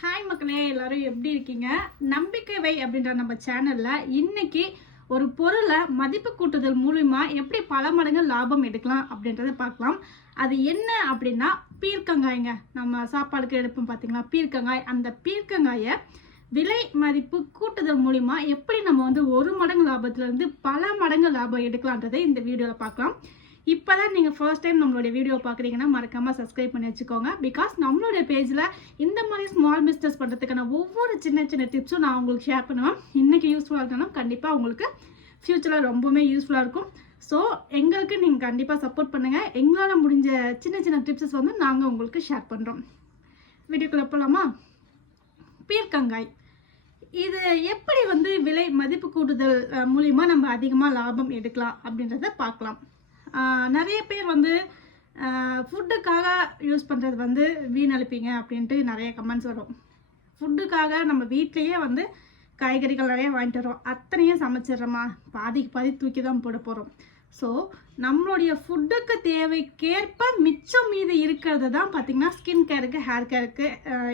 Hi மக்களே எல்லாரும் எப்படி இருக்கீங்க? நம்பிக்கை வை அப்படின்ற நம்ம சேனல்ல இன்னைக்கு ஒரு பொருளை மதிப்பு கூட்டுதல் மூலிமா எப்படி பல மடங்கு லாபம் எடுக்கலாம் அப்படின்றத பார்க்கலாம். அது என்ன அப்படின்னா பீர்க்கங்காய்ங்க. நம்ம சாப்பாடுக்கு எடுப்போம் பார்த்தீங்களா? பீர்க்கங்காய். அந்த பீர்க்கங்காயை விலை மதிப்பு கூட்டுதல் மூலிமா எப்படி நம்ம வந்து ஒரு மடங்கு லாபத்துலேருந்து பல மடங்கு லாபம் எடுக்கலான்றதை இந்த வீடியோவில் பார்க்கலாம். இப்போ தான் நீங்கள் ஃபர்ஸ்ட் டைம் நம்மளுடைய வீடியோ பார்க்குறீங்கன்னா மறக்காமல் சப்ஸ்கிரைப் பண்ணி வச்சுக்கோங்க. பிகாஸ் நம்மளுடைய பேஜில் இந்த மாதிரி ஸ்மால் பிஸ்னஸ் பண்ணுறதுக்கான ஒவ்வொரு சின்ன சின்ன டிப்ஸும் நான் உங்களுக்கு ஷேர் பண்ணுவேன். இன்றைக்கி யூஸ்ஃபுல்லாக இருக்கணும் கண்டிப்பாக உங்களுக்கு ஃப்யூச்சரில் ரொம்பவுமே யூஸ்ஃபுல்லாக இருக்கும். ஸோ எங்களுக்கு நீங்கள் கண்டிப்பாக சப்போர்ட் பண்ணுங்கள் எங்களால் முடிஞ்ச சின்ன சின்ன டிப்ஸஸ் வந்து நாங்கள் உங்களுக்கு ஷேர் பண்ணுறோம் வீடியோக்குள்ளே போகலாமா பீர்க்கங்காய். இது எப்படி வந்து விலை மதிப்பு கூட்டுதல் மூலிமா நம்ம அதிகமாக லாபம் எடுக்கலாம் அப்படின்றத பார்க்கலாம். நிறைய பேர் வந்து ஃபுட்டுக்காக யூஸ் பண்ணுறது வந்து வீணளிப்பீங்க அப்படின்ட்டு நிறைய கமெண்ட்ஸ் வரும். ஃபுட்டுக்காக நம்ம வீட்லேயே வந்து காய்கறிகள் நிறைய வாங்கிட்டு வரோம் அத்தனையும் சமைச்சிடுறோமா? பாதிக்கு பாதி தூக்கி தான் போட போகிறோம் ஸோ நம்மளுடைய ஃபுட்டுக்கு தேவைக்கேற்ப மிச்சம் மீது இருக்கிறது தான் பார்த்திங்கன்னா ஸ்கின் கேருக்கு ஹேர் கேருக்கு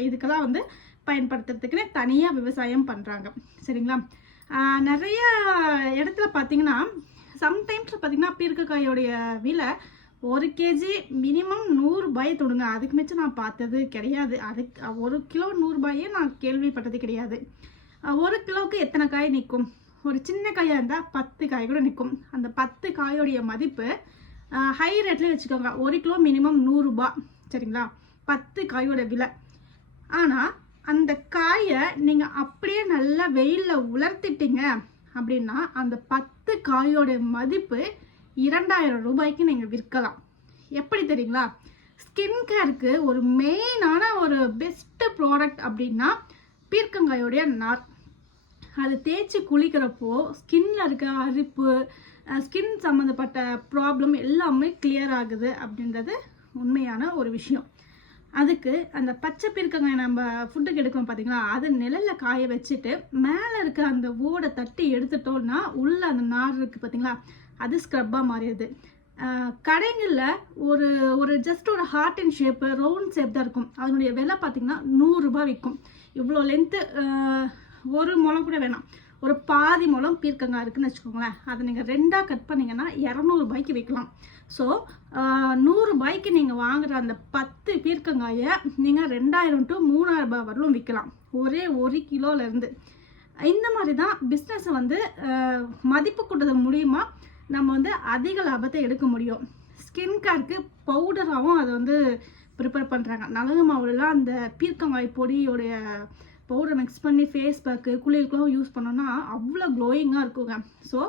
இதுக்கெல்லாம் வந்து பயன்படுத்துறதுக்குன்னு தனியாக விவசாயம் பண்ணுறாங்க சரிங்களா? நிறைய இடத்துல பார்த்திங்கன்னா சம்டைம்ஸ் பார்த்தீங்கன்னா பீர்க்கக்காயோடைய விலை ஒரு கேஜி மினிமம் நூறுபாயை தொடுங்க. அதுக்கு மிச்சம் நான் பார்த்தது கிடையாது. அதுக்கு ஒரு கிலோ நூறுபாயே நான் கேள்விப்பட்டது கிடையாது. ஒரு கிலோவுக்கு எத்தனை காய் நிற்கும்? ஒரு சின்ன காயாக இருந்தால் பத்து காய் கூட நிற்கும். அந்த பத்து காயோடைய மதிப்பு ஹை ரேட்லேயே வச்சுக்கோங்க. ஒரு கிலோ மினிமம் நூறுரூபா சரிங்களா? பத்து காயோட விலை. ஆனால் அந்த காயை நீங்கள் அப்படியே நல்லா வெயிலில் உலர்த்திட்டீங்க. அப்படின்னா அந்த பத்து காயோட மதிப்பு இரண்டாயிரம் ரூபாய்க்கு நீங்கள் விற்கலாம். எப்படி தெரியுங்களா? ஸ்கின் கேருக்கு ஒரு மெயினான ஒரு பெஸ்ட்டு ப்ராடக்ட் அப்படின்னா பீர்க்கங்காயோடைய நார். அது தேய்ச்சி குளிக்கிறப்போ ஸ்கின்ல இருக்க அரிப்பு ஸ்கின் சம்மந்தப்பட்ட ப்ராப்ளம் எல்லாமே கிளியர் ஆகுது அப்படின்றது உண்மையான ஒரு விஷயம். அதுக்கு அந்த பச்சை பீர்க்கங்காய் நம்ம ஃபுட்டுக்கு எடுக்கணும் பார்த்தீங்களா அதை நிழலில் காய வச்சுட்டு மேலே இருக்க அந்த ஓடை தட்டி எடுத்துட்டோம்னா உள்ளே அந்த நார் இருக்குது பார்த்தீங்களா அது ஸ்க்ரப்பாக மாறிடுது. கடைங்களில் ஒரு ஒரு ஜஸ்ட் ஒரு heart and shape round shape தான் இருக்கும். அதனுடைய விலை பார்த்தீங்கன்னா நூறுரூபா விற்கும் இவ்வளோ லென்த்து ஒரு முளம் கூட வேணாம். ஒரு பாதி முளம் பீர்க்கங்காய் இருக்குதுன்னு வச்சுக்கோங்களேன். அதை நீங்கள் ரெண்டாக கட் பண்ணீங்கன்னா இரநூறுபாய்க்கு விற்கலாம் ஸோ நூறுபாய்க்கு நீங்கள் வாங்குகிற அந்த பத்து பீர்க்கங்காயை நீங்கள் ரெண்டாயிரம் டு மூணாயிரம் ரூபாய் வரலும் விற்கலாம் ஒரே ஒரு கிலோலேருந்து இந்த மாதிரி தான் பிஸ்னஸை வந்து மதிப்பு கொடுத்தது மூலியமாக நம்ம வந்து அதிக லாபத்தை எடுக்க முடியும். ஸ்கின் கேருக்கு பவுடராகவும் அதை வந்து ப்ரிப்பேர் பண்ணுறாங்க நலங்கு மாவுலலாம் அந்த பீர்க்கங்காய் பொடியோடைய பவுடர் மிக்ஸ் பண்ணி ஃபேஸ் பேக்கு குளியலுக்குலாம் யூஸ் பண்ணோன்னா அவ்வளோ க்ளோயிங்காக இருக்குங்க. ஸோ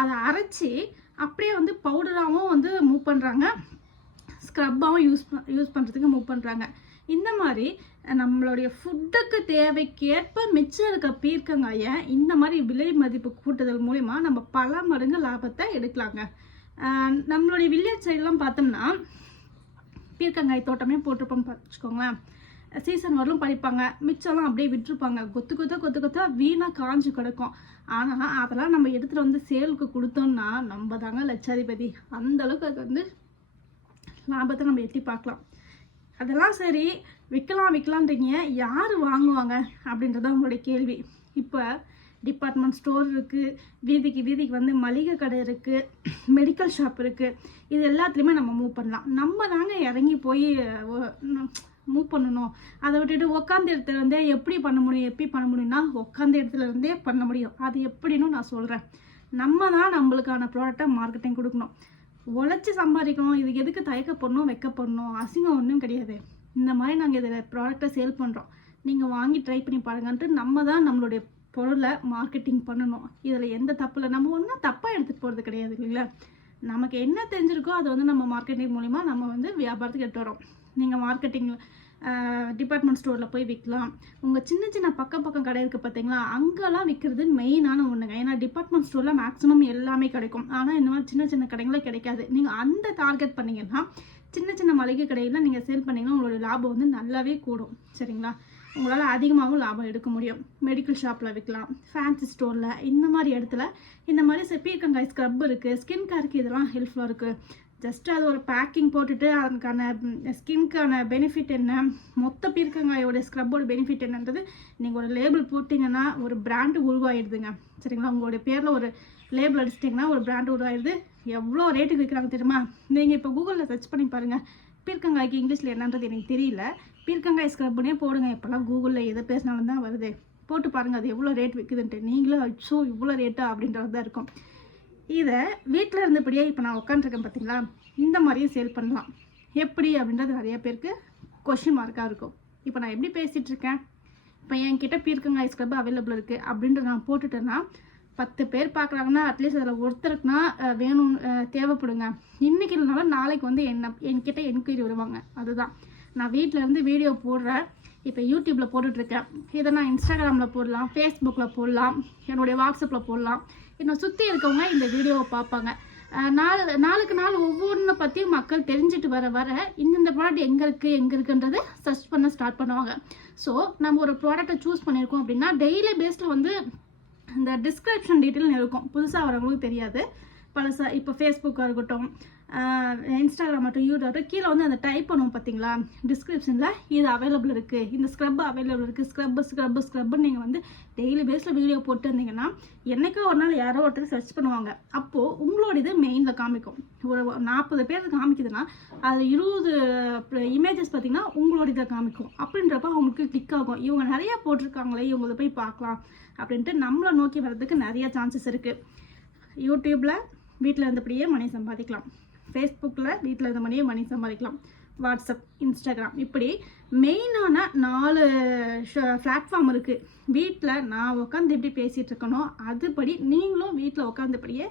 அதை அரைச்சி அப்படியே வந்து பவுடராகவும் வந்து மூவ் பண்ணுறாங்க ஸ்க்ரப்பாகவும் யூஸ் யூஸ் பண்ணுறதுக்கு மூவ் பண்ணுறாங்க இந்த மாதிரி நம்மளுடைய ஃபுட்டுக்கு தேவைக்கேற்ப மிச்சம் இருக்க பீர்க்கங்காயை இந்த மாதிரி விலை மதிப்பு கூட்டுதல் மூலிமா நம்ம பல மடங்கு லாபத்தை எடுக்கலாங்க. நம்மளுடைய வில்லேஜ் சைடெலாம் பார்த்தோம்னா பீர்க்கங்காய் தோட்டமே போட்டிருப்போம் வச்சுக்கோங்களேன் சீசன் வரலும் படிப்பாங்க மிச்சம்லாம் அப்படியே விட்டுருப்பாங்க. கொத்து கொத்தா கொத்து கொத்தா வீணாக காஞ்சு கிடக்கும். ஆனால் அதெல்லாம் நம்ம எடுத்துகிட்டு வந்து சேலுக்கு கொடுத்தோம்னா நம்ம தாங்க லட்சாதிபதி. அந்த அளவுக்கு அது வந்து லாபத்தை நம்ம எட்டி பார்க்கலாம். அதெல்லாம் சரி விற்கலாம் விற்கலான்றீங்க யார் வாங்குவாங்க அப்படின்றது உங்களுடைய கேள்வி. இப்போ டிபார்ட்மெண்ட் ஸ்டோர் இருக்குது வீதிக்கு வீதிக்கு வந்து மளிகை கடை இருக்குது மெடிக்கல் ஷாப் இருக்குது இது எல்லாத்துலேயுமே நம்ம மூவ் பண்ணலாம். நம்ம தாங்க இறங்கி போய் மூவ் பண்ணணும். அதை விட்டுட்டு உட்காந்த இடத்துல இருந்தே எப்படி பண்ண முடியும் எப்படி பண்ண முடியும்னா உட்காந்த இடத்துல இருந்தே பண்ண முடியும். அது எப்படின்னு நான் சொல்கிறேன் நம்ம தான் நம்மளுக்கான ப்ராடக்டை மார்க்கெட்டிங் கொடுக்கணும். உழைச்சி சம்பாதிக்கணும். இது எதுக்கு தயக்கப்படணும் வைக்கப்படணும்? அசிங்கம் ஒன்றும் கிடையாது. இந்த மாதிரி நாங்கள் இதில் ப்ராடக்டை சேல் பண்ணுறோம் நீங்கள் வாங்கி ட்ரை பண்ணி பாருங்கன்ட்டு நம்ம தான் நம்மளுடைய பொருளை மார்க்கெட்டிங் பண்ணணும். இதில் எந்த தப்பு இல்லை. நம்ம ஒன்றும் தப்பாக எடுத்துகிட்டு போகிறது கிடையாது இல்லைங்களா? நமக்கு என்ன தெரிஞ்சிருக்கோ அதை வந்து நம்ம மார்க்கெட்டிங் மூலிமா நம்ம வந்து வியாபாரத்துக்கு எடுத்து வரோம் நீங்கள் மார்க்கெட்டிங் டிபார்ட்மெண்ட் ஸ்டோரில் போய் விற்கலாம் உங்கள் சின்ன சின்ன பக்கம் பக்கம் கடை இருக்குது பார்த்தீங்களா அங்கெல்லாம் விற்கிறது மெயினான ஒன்றுங்க ஏன்னா டிபார்ட்மெண்ட் ஸ்டோரில் மேக்ஸிமம் எல்லாமே கிடைக்கும். ஆனால் இந்த மாதிரி சின்ன சின்ன கடைங்களே கிடைக்காது. நீங்கள் அந்த டார்கெட் பண்ணீங்கன்னா சின்ன சின்ன மளிகை கடையில் நீங்கள் சேல் பண்ணிங்கன்னா உங்களோட லாபம் வந்து நல்லாவே கூடும். சரிங்களா? உங்களால் அதிகமாகவும் லாபம் எடுக்க முடியும். மெடிக்கல் ஷாப்பில் விற்கலாம் ஃபேன்சி ஸ்டோரில் இந்த மாதிரி இடத்துல இந்த மாதிரி செப்பியக்கங்காய் ஸ்க்ரப் இருக்குது ஸ்கின் கேருக்கு இதெல்லாம் ஹெல்ப்ஃபுல்லாக இருக்குது ஜஸ்ட் அது ஒரு பேக்கிங் போட்டுட்டு அதுக்கான ஸ்கின்க்கான பெனிஃபிட் என்ன? மொத்த பீர்க்கங்காயோட ஸ்க்ரப்போட பெனிஃபிட் என்னன்றது நீங்கள் ஒரு லேபிள் போட்டிங்கன்னா ஒரு பிராண்டு உருவாயிடுதுங்க சரிங்களா? உங்களுடைய பேரில் ஒரு லேபிள் அடிச்சிட்டிங்கன்னா ஒரு பிராண்டு உருவாயிடுது எவ்வளோ ரேட்டுக்கு விற்கிறாங்க தெரியுமா? நீங்கள் இப்போ கூகுளில் சர்ச் பண்ணி பாருங்கள் பீர்க்கங்காய்க்கு இங்கிலீஷில் என்னன்றது எனக்கு தெரியல. பீர்க்கங்காய் ஸ்க்ரப்னே போடுங்க. இப்போல்லாம் கூகுளில் எதை பேசினாலும் தான் வருது. போட்டு பாருங்கள் அது எவ்வளோ ரேட் விற்குதுன்ட்டு நீங்களும் அச்சோ இவ்வளோ ரேட்டா அப்படின்றது தான் இருக்கும். இதை வீட்டில் இருந்தபடியே இப்போ நான் உட்காந்துருக்கேன் பார்த்தீங்களா இந்த மாதிரியும் சேல் பண்ணலாம். எப்படி அப்படின்றது நிறைய பேருக்கு கொஷின் மார்க்காக இருக்கும். இப்போ நான் எப்படி பேசிகிட்டு இருக்கேன்? இப்போ என்கிட்ட பீர்க்கங்க ஐஸ் கிளப் அவைலபிள் இருக்குது அப்படின்ட்டு நான் போட்டுட்டேன்னா பத்து பேர் பார்க்குறாங்கன்னா அட்லீஸ்ட் அதில் ஒருத்தருக்குனா வேணும் தேவைப்படுங்க. இன்றைக்கி இல்லைனாலும் நாளைக்கு வந்து என்ன என்கிட்ட என்கொயரி வருவாங்க. அதுதான். நான் வீட்டில் இருந்து வீடியோ போடுறேன். இப்போ யூடியூப்பில் போட்டுட்ருக்கேன். இதை நான் இன்ஸ்டாகிராமில் போடலாம் ஃபேஸ்புக்கில் போடலாம் என்னுடைய வாட்ஸ்அப்பில் போடலாம். என்னை சுற்றி இருக்கவங்க இந்த வீடியோவை பார்ப்பாங்க. நாள் நாளுக்கு நாள் ஒவ்வொன்றை பற்றியும் மக்கள் தெரிஞ்சுட்டு வர வர இந்தந்த ப்ராடக்ட் எங்கே இருக்குது எங்கே இருக்குன்றது சர்ச் பண்ண ஸ்டார்ட் பண்ணுவாங்க. ஸோ நம்ம ஒரு ப்ராடக்ட்டை சூஸ் பண்ணியிருக்கோம் அப்படின்னா டெய்லி பேஸில் வந்து இந்த டிஸ்கிரிப்ஷன் டீட்டெயில் இருக்கும். புதுசாக வரவங்களுக்கு தெரியாது. பழசாக இப்போ ஃபேஸ்புக்காக இருக்கட்டும் இன்ஸ்டாகிராம் மட்டும் யூடியூப் கீழே வந்து அந்த டைப் பண்ணுவோம் பார்த்தீங்களா டிஸ்கிரிப்ஷனில் இது அவைலபிள் இருக்குது இந்த ஸ்க்ரப் அவைலபிள் இருக்குது ஸ்க்ரப்பு ஸ்க்ரப் ஸ்க்ரப்னு நீங்கள் வந்து டெய்லி பேஸில் வீடியோ போட்டு இருந்தீங்கன்னா என்னைக்கோ ஒரு நாள் யாரோ ஒருத்தர் சர்ச் பண்ணுவாங்க. அப்போது உங்களோட இது மெயினில் காமிக்கும். ஒரு நாற்பது பேர் காமிக்குதுன்னா அது இருபது இமேஜஸ் பார்த்தீங்கன்னா உங்களோட இதை காமிக்கும். அப்படின்றப்ப அவங்களுக்கு கிளிக் ஆகும். இவங்க நிறையா போட்டிருக்காங்களே இவங்களை போய் பார்க்கலாம் அப்படின்ட்டு நம்மளை நோக்கி வர்றதுக்கு நிறைய சான்சஸ் இருக்குது யூடியூப்பில் வீட்டில் இருந்தபடியே மணி சம்பாதிக்கலாம். ஃபேஸ்புக்கில் வீட்டில் இருந்த இருந்தபடியே மணி சம்பாதிக்கலாம். வாட்ஸ்அப் இன்ஸ்டாகிராம் இப்படி மெயினான நாலு பிளாட்ஃபார்ம் இருக்குது வீட்டில் நான் உட்காந்து எப்படி பேசிகிட்டு இருக்கனோ அதுபடி நீங்களும் வீட்டில் உட்காந்தபடியே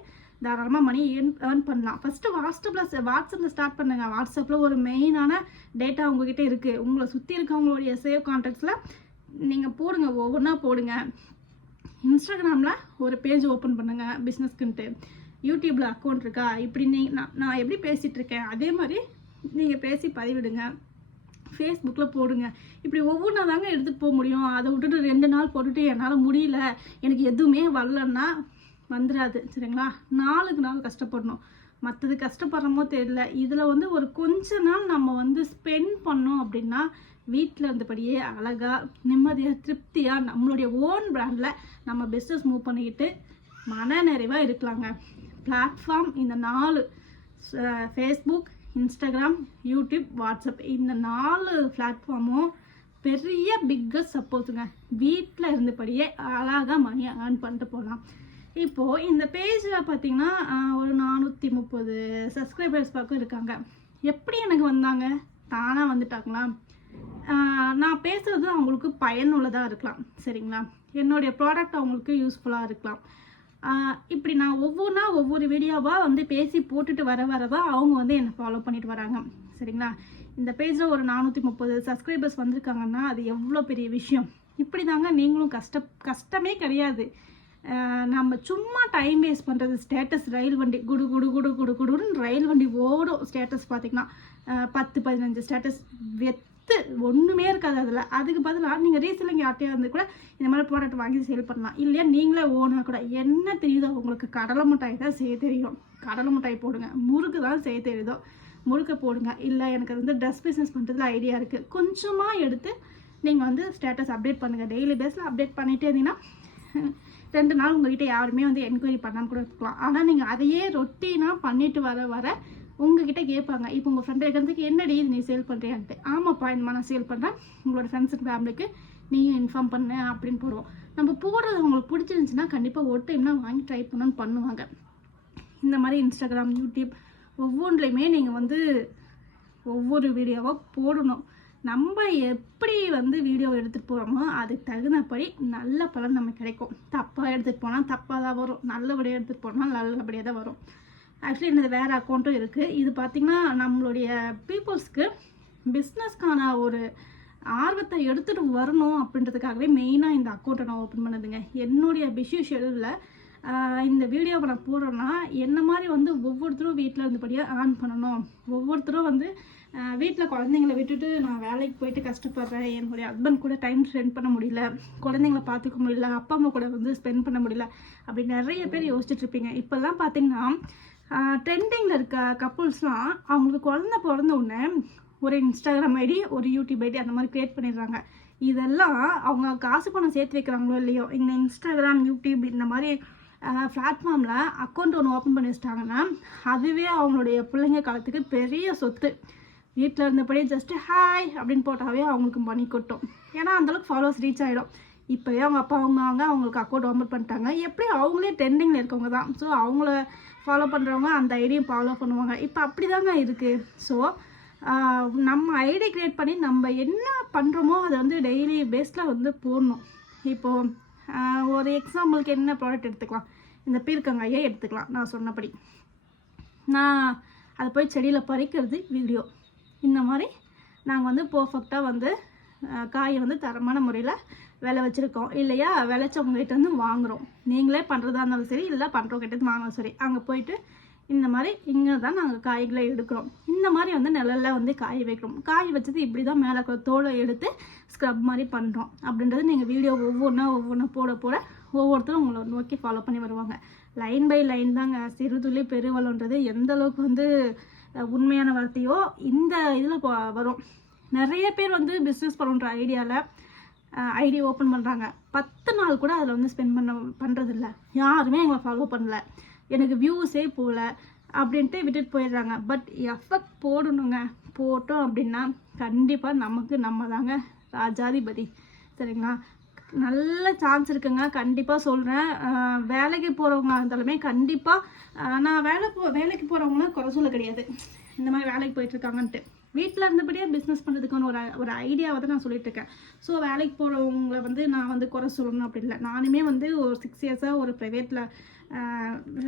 தாராளமாக மணி ஏர்ன் ஏர்ன் பண்ணலாம். ஃபஸ்ட்டு வாட்ஸ்அப்பில் வாட்ஸ்அப்பில் ஸ்டார்ட் பண்ணுங்கள் வாட்ஸ்அப்பில் ஒரு மெயினான டேட்டா உங்ககிட்ட இருக்குது உங்களை சுற்றி இருக்கவங்களுடைய சேவ் கான்டாக்ட்ஸில் நீங்கள் போடுங்க. ஒவ்வொன்றா போடுங்க. இன்ஸ்டாகிராமில் ஒரு பேஜ் ஓப்பன் பண்ணுங்கள் பிஸ்னஸ்க்குன்ட்டு யூடியூப்பில் அக்கௌண்ட் இருக்கா? இப்படி நீ நான் நான் எப்படி பேசிகிட்டு இருக்கேன்? அதே மாதிரி நீங்கள் பேசி பதிவிடுங்க. ஃபேஸ்புக்கில் போடுங்க. இப்படி ஒவ்வொன்றா தாங்க எடுத்துகிட்டு போக முடியும். அதை விட்டுட்டு ரெண்டு நாள் போட்டுட்டு என்னால் முடியல. எனக்கு எதுவுமே வரலன்னா வந்துடாது சரிங்களா? நாளுக்கு நாள் கஷ்டப்படணும். மற்றது கஷ்டப்படுறமோ தெரியல. இதில் வந்து ஒரு கொஞ்ச நாள் நம்ம வந்து ஸ்பெண்ட் பண்ணோம் அப்படின்னா வீட்டில் இருந்தபடியே அழகாக நிம்மதியாக திருப்தியாக நம்மளுடைய ஓன் பிராண்டில் நம்ம பிஸ்னஸ் மூவ் பண்ணிக்கிட்டு மன நிறைவாக இருக்கலாங்க. பிளாட்ஃபார்ம் uh, இந்த நாலு ஃபேஸ்புக் இன்ஸ்டாகிராம் யூடியூப் வாட்ஸ்அப் இந்த நாலு பிளாட்ஃபார்மும் பெரிய பிக்கஸ்ட் சப்போர்ட்டுங்க வீட்டில் இருந்தபடியே அழகாக மணி ஏர்ன் பண்ணிட்டு போகலாம் இப்போது இந்த பேஜில் பார்த்தீங்கன்னா ஒரு நானூற்றி முப்பது சப்ஸ்கிரைபர்ஸ் பக்கம் இருக்காங்க. எப்படி எனக்கு வந்தாங்க? தானாக வந்துட்டாங்களா நான் பேசுகிறது அவங்களுக்கு பயனுள்ளதாக இருக்கலாம். சரிங்களா? என்னுடைய ப்ராடக்ட் அவங்களுக்கு யூஸ்ஃபுல்லாக இருக்கலாம். இப்படி நான் ஒவ்வொன்றா ஒவ்வொரு வீடியோவாக வந்து பேசி போட்டுட்டு வர வர தான் அவங்க வந்து என்னை ஃபாலோ பண்ணிட்டு வராங்க. சரிங்களா? இந்த பேஜில் ஒரு நானூற்றி முப்பது சப்ஸ்கிரைபர்ஸ் வந்திருக்காங்கன்னா அது எவ்வளோ பெரிய விஷயம். இப்படி தாங்க நீங்களும் கஷ்ட கஷ்டமே கிடையாது. நம்ம சும்மா டைம் வேஸ்ட் பண்ணுறது ஸ்டேட்டஸ் ரயில் வண்டி குடு குடு குடு குடு குடுன்னு ரயில் வண்டி ஓடும் ஸ்டேட்டஸ் பார்த்திங்கன்னா பத்து பதினஞ்சு ஸ்டேட்டஸ் வெத்து ஒன்றுமே இருக்காது அதில். அதுக்கு பதிலாக நீங்கள் ரீசெல்லிங் யார்ட்டையாக இருந்து கூட இந்த மாதிரி ப்ராடக்ட் வாங்கி சேல் பண்ணலாம். இல்லையா நீங்களே ஓனாக கூட. என்ன தெரியுதோ உங்களுக்கு கடலை மிட்டாய் தான் செய்ய தெரியும். கடலை மிட்டாய் போடுங்க. முறுக்கு தான் செய்ய தெரியுதோ? முறுக்கை போடுங்க. இல்லை எனக்கு அது வந்து ட்ரெஸ் பிஸ்னஸ் பண்ணுறதுல ஐடியா இருக்குது கொஞ்சமாக எடுத்து நீங்கள் வந்து ஸ்டேட்டஸ் அப்டேட் பண்ணுங்கள் டெய்லி பேஸில் அப்டேட் பண்ணிகிட்டே இருந்தீங்கன்னா ரெண்டு நாள் உங்கள்கிட்ட யாருமே வந்து என்கொயரி பண்ணாமல் கூட இருக்கலாம். ஆனால் நீங்கள் அதையே ரொட்டீனாக பண்ணிட்டு வர வர உங்ககிட்ட கேட்பாங்க. இப்போ உங்கள் ஃப்ரெண்ட் இருக்கிறதுக்கு என்னடி இது நீ சேல் பண்ணுறியான்ட்டு ஆமாப்பா இந்த மாதிரி நான் சேல் பண்ணுறேன் உங்களோட ஃப்ரெண்ட்ஸ் அண்ட் ஃபேமிலிக்கு நீயும் இன்ஃபார்ம் பண்ணு அப்படின்னு போடுவோம். நம்ம போடுறது உங்களுக்கு பிடிச்சிருந்துச்சுன்னா கண்டிப்பாக ஒரு டைம்னா வாங்கி ட்ரை பண்ணணும்னு பண்ணுவாங்க. இந்த மாதிரி இன்ஸ்டாகிராம் யூடியூப் ஒவ்வொன்றுலையுமே நீங்கள் வந்து ஒவ்வொரு வீடியோவாக போடணும். நம்ம எப்படி வந்து வீடியோ எடுத்துகிட்டு போகிறோமோ அதுக்கு தகுந்தபடி நல்ல பலன் நமக்கு கிடைக்கும். தப்பாக எடுத்துகிட்டு போனால் தப்பாக தான் வரும். நல்லபடியாக எடுத்துகிட்டு போனால் நல்லபடியாக தான் வரும். ஆக்சுவலி என்னது வேறு அக்கௌண்ட்டும் இருக்குது இது பார்த்திங்கன்னா நம்மளுடைய பீப்புள்ஸ்க்கு பிஸ்னஸ்க்கான ஒரு ஆர்வத்தை எடுத்துகிட்டு வரணும் அப்படின்றதுக்காகவே மெயினாக இந்த அக்கௌண்ட்டை நான் ஓப்பன் பண்ணதுங்க. என்னுடைய பிஷ்யூ ஷெடியூலில் இந்த வீடியோவை நான் போடுறேன்னா என்ன மாதிரி வந்து ஒவ்வொருத்தரும் வீட்டில் இருந்தபடியாக ஆன் பண்ணணும். ஒவ்வொருத்தரும் வந்து வீட்டில் குழந்தைங்கள விட்டுட்டு நான் வேலைக்கு போயிட்டு கஷ்டப்படுறேன். என்னுடைய ஹஸ்பண்ட் கூட டைம் ஸ்பெண்ட் பண்ண முடியல. குழந்தைங்கள பார்த்துக்க முடியல. அப்பா அம்மா கூட வந்து ஸ்பெண்ட் பண்ண முடியல. அப்படி நிறைய பேர் யோசிச்சுட்ருப்பீங்க இப்போல்லாம் பார்த்தீங்கன்னா ட்ரெண்டிங்கில் இருக்க கப்புள்ஸ்லாம் அவங்களுக்கு குழந்த பிறந்த உடனே ஒரு இன்ஸ்டாகிராம் ஐடி ஒரு யூடியூப் ஐடி அந்த மாதிரி க்ரியேட் பண்ணிடுறாங்க. இதெல்லாம் அவங்க காசு பணம் சேர்த்து வைக்கிறாங்களோ இல்லையோ இந்த இன்ஸ்டாகிராம் யூடியூப் இந்த மாதிரி பிளாட்ஃபார்மில் அக்கௌண்ட் ஒன்று ஓப்பன் பண்ணி வச்சிட்டாங்கன்னா அதுவே அவங்களுடைய பிள்ளைங்க காலத்துக்கு பெரிய சொத்து. வீட்டில் இருந்தபடியே ஜஸ்ட்டு ஹாய் அப்படின்னு போட்டாவே அவங்களுக்கு மணி கொட்டும். ஏன்னா அந்தளவுக்கு ஃபாலோவர்ஸ் ரீச் ஆகிடும் இப்போயே அவங்க அப்பா அவங்க அவங்க அவங்களுக்கு அக்கௌண்ட் ஓப்பன் பண்ணிட்டாங்க. எப்படி அவங்களே ட்ரெண்டிங்கில் இருக்கவங்க தான். ஸோ அவங்கள ஃபாலோ பண்ணுறவங்க அந்த ஐடியும் ஃபாலோ பண்ணுவாங்க. இப்போ அப்படி தாங்க இருக்குது ஸோ நம்ம ஐடி க்ரியேட் பண்ணி நம்ம என்ன பண்ணுறோமோ அதை வந்து டெய்லி பேஸில் வந்து போடணும். இப்போது ஒரு எக்ஸாம்பிளுக்கு என்ன ப்ராடக்ட் எடுத்துக்கலாம்? இந்த பீர்க்கங்காயே எடுத்துக்கலாம் நான் சொன்னபடி. நான் அதை போய் செடியில் பறிக்கிறது வீடியோ இந்த மாதிரி நாங்கள் வந்து பர்ஃபெக்டாக வந்து காயை வந்து தரமான முறையில் விலை வச்சுருக்கோம். இல்லையா? விளைச்சவங்ககிட்ட வந்து வாங்குகிறோம் நீங்களே பண்ணுறதா இருந்தாலும் சரி இல்லை பண்ணுறவங்க வாங்கினாலும் சரி அங்கே போயிட்டு இந்த மாதிரி இங்கே தான் நாங்கள் காய்களை எடுக்கிறோம். இந்த மாதிரி வந்து நிழலில் வந்து காய வைக்கிறோம். காய வச்சது இப்படி தான் மேலே இருக்கிற தோலை எடுத்து ஸ்க்ரப் மாதிரி பண்ணுறோம் அப்படின்றது நீங்கள் வீடியோ ஒவ்வொன்றா ஒவ்வொன்றா போட போட ஒவ்வொருத்தரும் உங்களை நோக்கி ஃபாலோ பண்ணி வருவாங்க. லைன் பை லைன் தாங்க. சிறுதுளி பெருவளன்றது எந்த அளவுக்கு வந்து உண்மையான வார்த்தையோ இந்த இதில் வரும். நிறைய பேர் வந்து பிஸ்னஸ் பண்ணுற ஐடியாவில் ஐடி ஓப்பன் பண்ணுறாங்க பத்து நாள் கூட அதில் வந்து ஸ்பெண்ட் பண்ண பண்ணுறதில்ல யாருமே எங்களை ஃபாலோ பண்ணல. எனக்கு வியூஸே போகல அப்படின்ட்டு விட்டுட்டு போயிடுறாங்க. பட் எஃபெக்ட் போடணுங்க. போட்டோம் அப்படின்னா கண்டிப்பாக நமக்கு நம்ம தாங்க ராஜாதிபதி. சரிங்களா? நல்ல சான்ஸ் இருக்குங்க. கண்டிப்பாக சொல்கிறேன் வேலைக்கு போகிறவங்களாக இருந்தாலுமே கண்டிப்பாக நான் வேலை போ வேலைக்கு போகிறவங்களாம் குறை சொல்ல கிடையாது. இந்த மாதிரி வேலைக்கு போயிட்டுருக்காங்கன்ட்டு வீட்டில் இருந்தபடியே பிஸ்னஸ் பண்ணுறதுக்கான ஒரு ஒரு ஐடியாவை தான் நான் சொல்லிட்டு இருக்கேன். ஸோ வேலைக்கு போகிறவங்கள வந்து நான் வந்து குறை சொல்லணும் அப்படி இல்லை. நானுமே வந்து ஒரு சிக்ஸ் இயர்ஸாக ஒரு ப்ரைவேட்டில்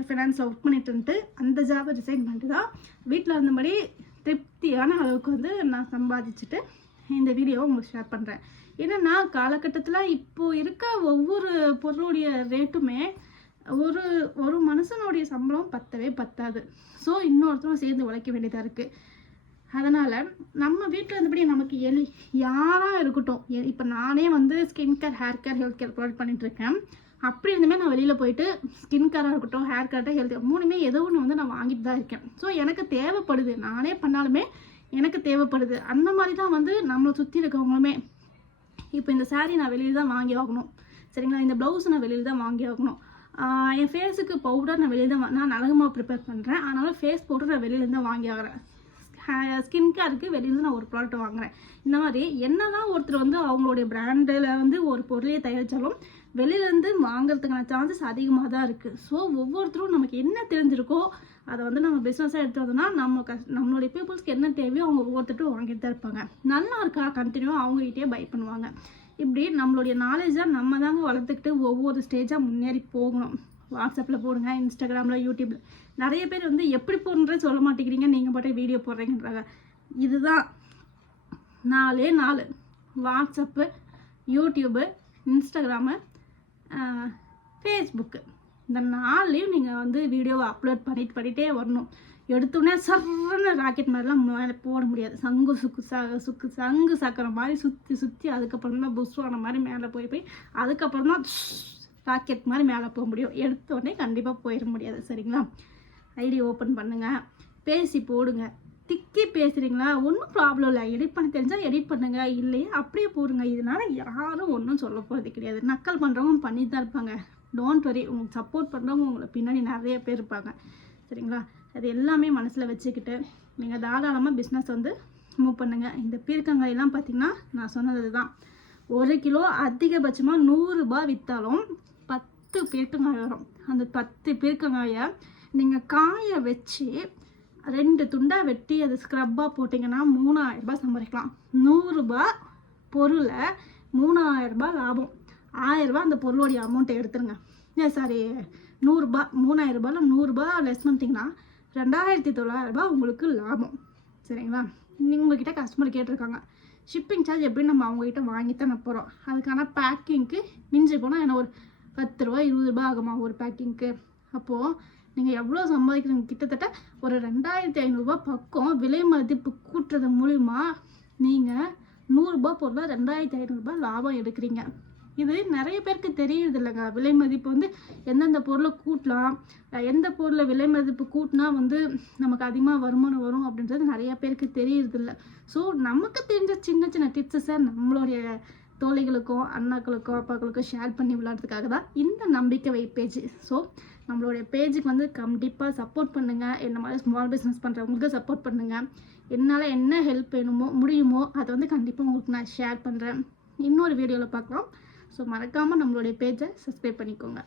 ஃபினான்ஸில் ஒர்க் பண்ணிட்டு இருந்துட்டு அந்த ஜாபை ரிசைன் பண்ணிட்டு தான் வீட்டில் இருந்தபடி திருப்தியான அளவுக்கு வந்து நான் சம்பாதிச்சுட்டு இந்த வீடியோவை உங்களுக்கு ஷேர் பண்ணுறேன் ஏன்னா காலகட்டத்தில் இப்போ இருக்க ஒவ்வொரு பொருளுடைய ரேட்டுமே ஒரு ஒரு மனுஷனுடைய சம்பளம் பத்தவே பத்தாது. ஸோ இன்னொருத்தரும் சேர்ந்து உழைக்க வேண்டியதாக இருக்குது அதனால் நம்ம வீட்டில் இருந்தபடி நமக்கு எல் யாராக இருக்கட்டும். இப்போ நானே வந்து skin care hair care health care provide பண்ணிட்டுருக்கேன் அப்படி இருந்துமே நான் வெளியில் போயிட்டு ஸ்கின் கேராக இருக்கட்டும் ஹேர் கேர்ட்டாக ஹெல்த் மூணுமே ஏதோ ஒன்று வந்து நான் வாங்கிட்டு தான் இருக்கேன். ஸோ எனக்கு தேவைப்படுது. நானே பண்ணாலுமே எனக்கு தேவைப்படுது. அந்த மாதிரி தான் வந்து நம்மளை சுற்றி இருக்கவங்களுமே. இப்போ இந்த சாரீ நான் வெளியில் தான் வாங்கி ஆகணும். சரிங்களா? இந்த ப்ளவுஸ் நான் வெளியில் தான் வாங்கி ஆகணும். என் ஃபேஸுக்கு பவுடர் நான் வெளியில் தான் நான் அழகமாக ப்ரிப்பேர் பண்ணுறேன் அதனால் ஃபேஸ் பவுடர் நான் வெளியில தான் வாங்கி ஆகிறேன். ஸ்கின் கேருக்கு வெளியிலேருந்து நான் ஒரு ப்ராடக்ட் வாங்குறேன். இந்த மாதிரி என்ன தான் ஒருத்தர் வந்து அவங்களுடைய பிராண்டில் வந்து ஒரு பொருளையை தயாரித்தாலும் வெளியிலேருந்து வாங்குறதுக்கான சான்சஸ் அதிகமாக தான் இருக்குது ஸோ ஒவ்வொருத்தரும் நமக்கு என்ன தெரிஞ்சிருக்கோ அதை வந்து நம்ம பிஸ்னஸாக எடுத்து வந்தோம்னா நம்ம க நம்மளுடைய பீப்புள்ஸ்க்கு என்ன தேவையோ அவங்க ஒவ்வொருத்தரும் வாங்கிட்டு தான் இருப்பாங்க. நல்லா இருக்கா? கண்டினியூவாக அவங்ககிட்டயே பை பண்ணுவாங்க. இப்படி நம்மளுடைய நாலேஜை நம்ம தாங்க வளர்த்துக்கிட்டு ஒவ்வொரு ஸ்டேஜாக முன்னேறி போகணும். வாட்ஸ்அப்பில் போடுங்க இன்ஸ்டாகிராமில் யூடியூப்பில் நிறைய பேர் வந்து எப்படி போடுன்றே சொல்ல மாட்டேங்கிறீங்க நீங்கள் பாட்டு வீடியோ போடுறீங்கன்றாங்க. இதுதான். நாலே நாலு. WhatsApp YouTube Instagram Facebook. இந்த நாளையும் நீங்கள் வந்து வீடியோவை அப்லோட் பண்ணிட்டு பண்ணிகிட்டே வரணும். எடுத்தோடனே சர்ன்னு ராக்கெட் மாதிரிலாம் மேலே போட முடியாது. சங்கு சுக்கு ச சுக்கு சங்கு சக்கரை மாதிரி சுற்றி சுற்றி அதுக்கப்புறம் தான் புஷ்வான மாதிரி மேலே போய் போய் அதுக்கப்புறம் தான் ராக்கெட் மாதிரி மேலே போக முடியும். எடுத்தோடனே கண்டிப்பாக போயிட முடியாது சரிங்களா? ஐடி ஓப்பன் பண்ணுங்கள் பேசி போடுங்க. திக்கி பேசுகிறீங்களா ஒன்றும் ப்ராப்ளம் இல்லை. எடிட் பண்ண தெரிஞ்சால் எடிட் பண்ணுங்கள் இல்லையே? அப்படியே போடுங்க. இதனால யாரும் ஒன்றும் சொல்ல போகிறது கிடையாது. நக்கல் பண்ணுறவங்க பண்ணி தான் இருப்பாங்க. டோன்ட் வரி உங்களுக்கு சப்போர்ட் பண்ணுறவங்க உங்களை பின்னாடி நிறைய பேர் இருப்பாங்க. சரிங்களா? அது எல்லாமே மனசில் வச்சுக்கிட்டு நீங்கள் தாராளமாக பிஸ்னஸ் வந்து மூவ் பண்ணுங்கள் இந்த பீர்க்கங்காயெல்லாம் பார்த்தீங்கன்னா நான் சொன்னது தான் ஒரு கிலோ அதிகபட்சமாக நூறுரூபா விற்றாலும் பத்து பீர்க்கங்காய் வரும். அந்த பத்து பீர்க்கங்காயை நீங்கள் காய வச்சு ரெண்டு துண்டாக வெட்டி அது ஸ்க்ரப்பாக போட்டிங்கன்னா மூணாயிரம் ரூபாய் சம்பாதிக்கலாம். நூறுரூபா பொருளை மூணாயிரரூபா லாபம். ஆயிரம் ரூபாய் அந்த பொருளுடைய அமௌண்ட்டை எடுத்துருங்க. ஏ சாரி நூறுரூபா மூணாயிரம் ரூபாயில் நூறுரூபா லெஸ் பண்ணிட்டீங்கன்னா ரெண்டாயிரத்தி தொள்ளாயிரம் ரூபாய் உங்களுக்கு லாபம். சரிங்களா? நீங்கள் உங்ககிட்ட கஸ்டமர் கேட்டிருக்காங்க. ஷிப்பிங் சார்ஜ் எப்படி நம்ம அவங்ககிட்ட வாங்கி தான் போகிறோம் அதுக்கான பேக்கிங்க்கு மிஞ்சி போனால் என்ன ஒரு பத்து ரூபா இருபது ரூபா ஆகுமா ஒரு பேக்கிங்க்கு அப்போது நீங்கள் எவ்வளோ சம்பாதிக்கிறீங்க? கிட்டத்தட்ட ஒரு ரெண்டாயிரத்தி ஐநூறுரூவா பக்கம் விலை மதிப்பு கூட்டுறது மூலிமா நீங்கள் நூறுரூபா பொருளாக ரெண்டாயிரத்தி ஐநூறுரூபா லாபம் எடுக்கிறீங்க. இது நிறைய பேருக்கு தெரியுது இல்லைங்க. விலை மதிப்பு வந்து எந்தெந்த பொருளை கூட்டலாம் எந்த பொருளை விலை மதிப்பு கூட்டினா வந்து நமக்கு அதிகமாக வருமானம் வரும் அப்படின்றது நிறைய பேருக்கு தெரியுறதில்ல ஸோ நமக்கு தெரிஞ்ச சின்ன சின்ன டிப்ஸஸை நம்மளுடைய தோழிகளுக்கும் அண்ணாக்களுக்கும் அப்பாக்களுக்கும் ஷேர் பண்ணி விளாட்றதுக்காக தான் இந்த நம்பிக்கை வை பேஜ் ஸோ நம்மளுடைய பேஜுக்கு வந்து கண்டிப்பாக சப்போர்ட் பண்ணுங்கள் என்ன மாதிரி ஸ்மால் பிஸ்னஸ் பண்ணுறவங்களுக்கு சப்போர்ட் பண்ணுங்கள் என்னால் என்ன ஹெல்ப் வேணுமோ முடியுமோ அதை வந்து கண்டிப்பாக உங்களுக்கு நான் ஷேர் பண்ணுறேன் இன்னொரு வீடியோவில் பார்க்கலாம். ஸோ மறக்காமல் நம்மளுடைய பேஜை சப்ஸ்கிரைப் பண்ணிக்கோங்க.